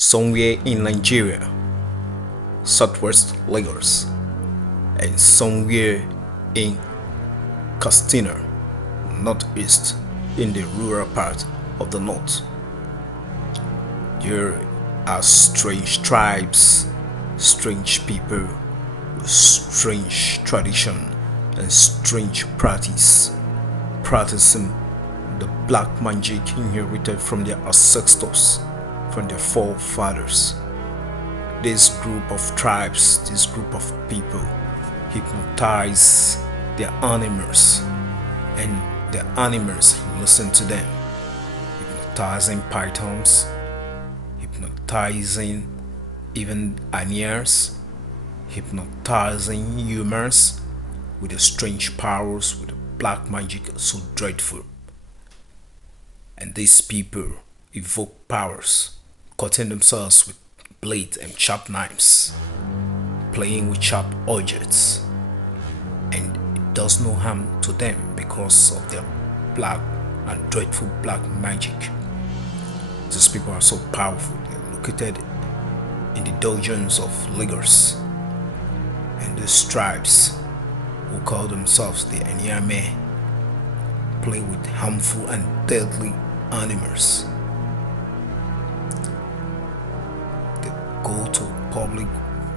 somewhere in Nigeria, southwest Lagos, and somewhere in Katsina, northeast in the rural part of the north. There are strange tribes, strange people, strange tradition, and strange practicing the black magic inherited from their ancestors, from their forefathers. This group of tribes, this group of people hypnotize their animals, and their animals listen to them, hypnotizing pythons, hypnotizing even aniers, hypnotizing humans with the strange powers, with the black magic so dreadful. And these people evoke powers, cutting themselves with blades and sharp knives, playing with sharp objects, and it does no harm to them because of their black and dreadful black magic. These people are so powerful. They're located in the dungeons of Lagos, and these tribes who call themselves the Enyame play with harmful and deadly animals. They go to public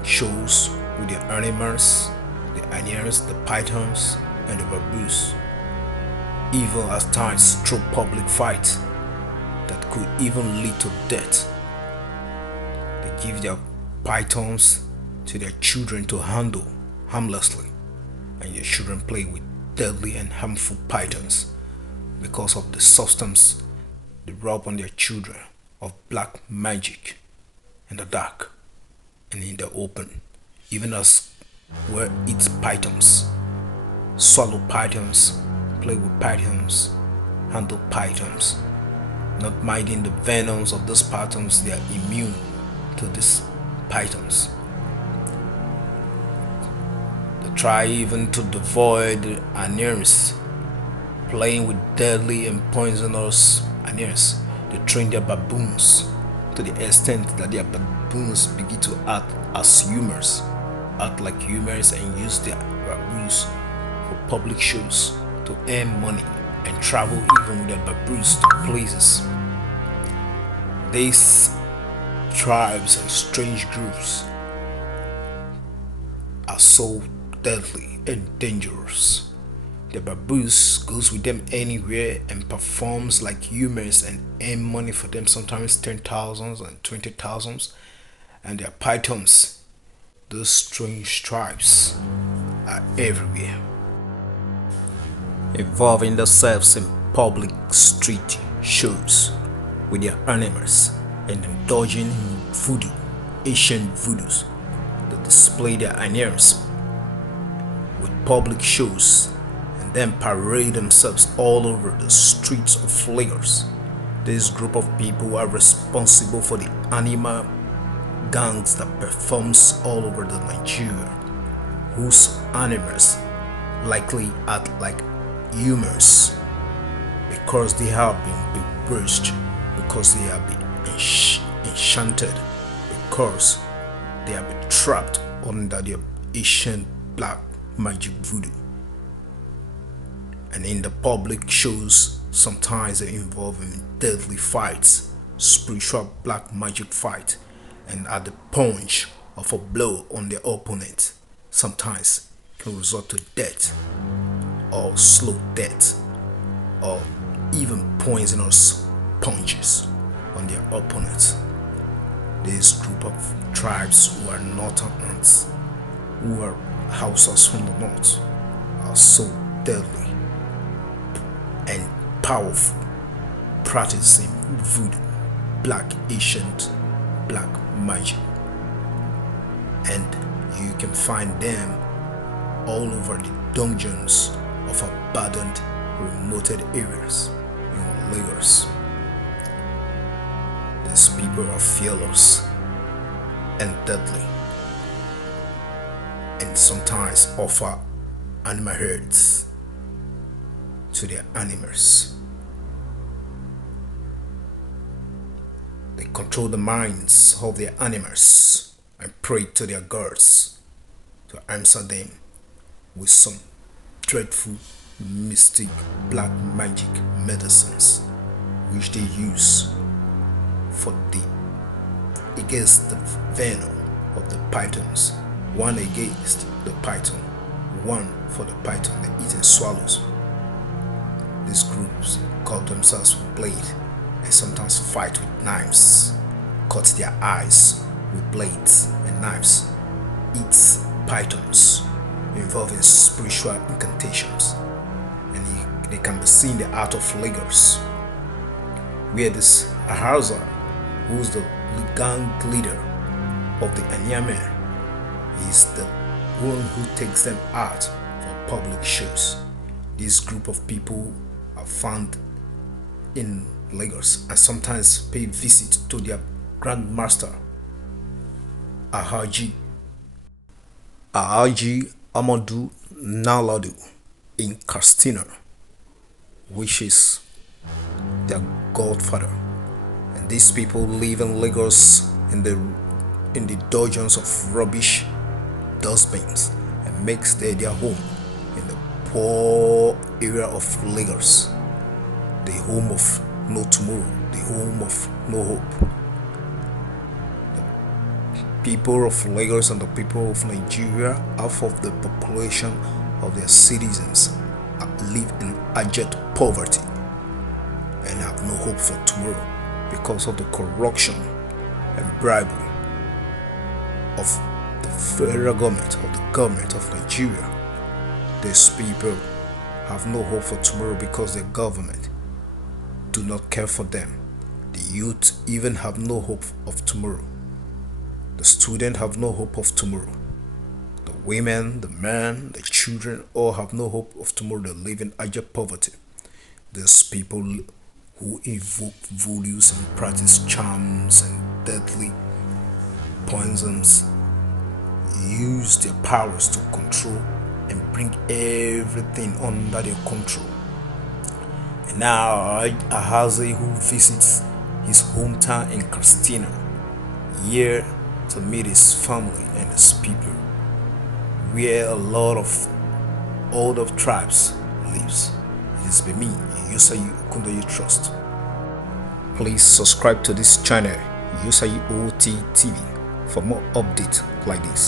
shows with their animals, the aniers, the pythons, and the baboons, even at times through public fights that could even lead to death. They give their pythons to their children to handle harmlessly, and your children play with deadly and harmful pythons because of the substance they rub on their children of black magic in the dark and in the open, even as where eat pythons, swallow pythons, play with pythons, handle pythons, not minding the venoms of these pythons. They are immune to these pythons. They try even to devoid aniers, playing with deadly and poisonous aniers. They train their baboons to the extent that their baboons begin to act as humans, act like humans, and use their baboons for public shows to earn money and travel even with their baboons to places. These tribes and strange groups are so deadly and dangerous. The baboons goes with them anywhere and performs like humans and earn money for them, sometimes 10,000s and 20,000s. And their pythons, those strange tribes, are everywhere, involving themselves in public street shows with their animals and indulging in voodoo, ancient voodoos. They display their animals with public shows and then parade themselves all over the streets of Lagos. This group of people are responsible for the animal gangs that performs all over the Nigeria, whose animals likely act like humans because they have been bewitched, because they have been enchanted, because they have been trapped under the ancient black magic voodoo. And in the public shows, sometimes they involve in deadly fights, spiritual black magic fight, and at the punch of a blow on their opponent, sometimes can result to death or slow death or even poisonous punches on their opponents. This group of tribes who are northerners, who are Hausas from the north, are so deadly and powerful, practicing voodoo, black ancient black magic. And you can find them all over the dungeons of abandoned, remote areas in Lagos. These people are fearless and deadly, and sometimes offer animal herds to their animals. They control the minds of their animals and pray to their gods to answer them with some dreadful, mystic black magic medicines which they use for against the venom of the pythons, one against the python, one for the python that eating swallows. These groups cut themselves with blade and sometimes fight with knives, cut their eyes with blades and knives, eat pythons, involving spiritual incantations, and they can be seen in the art of Lagos, where this Ahaza, who is the gang leader of the Anyame, is the one who takes them out for public shows. This group of people are found in Lagos and sometimes pay visit to their grandmaster Alhaji Amadu Naladu in Katsina, which is their godfather. And these people live in Lagos in the dungeons of rubbish dustbins and makes their home in the poor area of Lagos, the home of no tomorrow, the home of no hope. People of Lagos and the people of Nigeria, half of the population of their citizens live in abject poverty and have no hope for tomorrow because of the corruption and bribery of the federal government, of the government of Nigeria. These people have no hope for tomorrow because their government do not care for them. The youth even have no hope of tomorrow. The students have no hope of tomorrow. The women, the men, the children all have no hope of tomorrow. They live in abject poverty. These people who invoke voodoos and practice charms and deadly poisons use their powers to control and bring everything under their control. And now Ahazi, who visits his hometown in Katsina here to meet his family and his people, where a lot of other tribes lives. It is by me, Yusayi Okundoye Trust. Please subscribe to this channel, Yusayi OT TV, for more updates like this.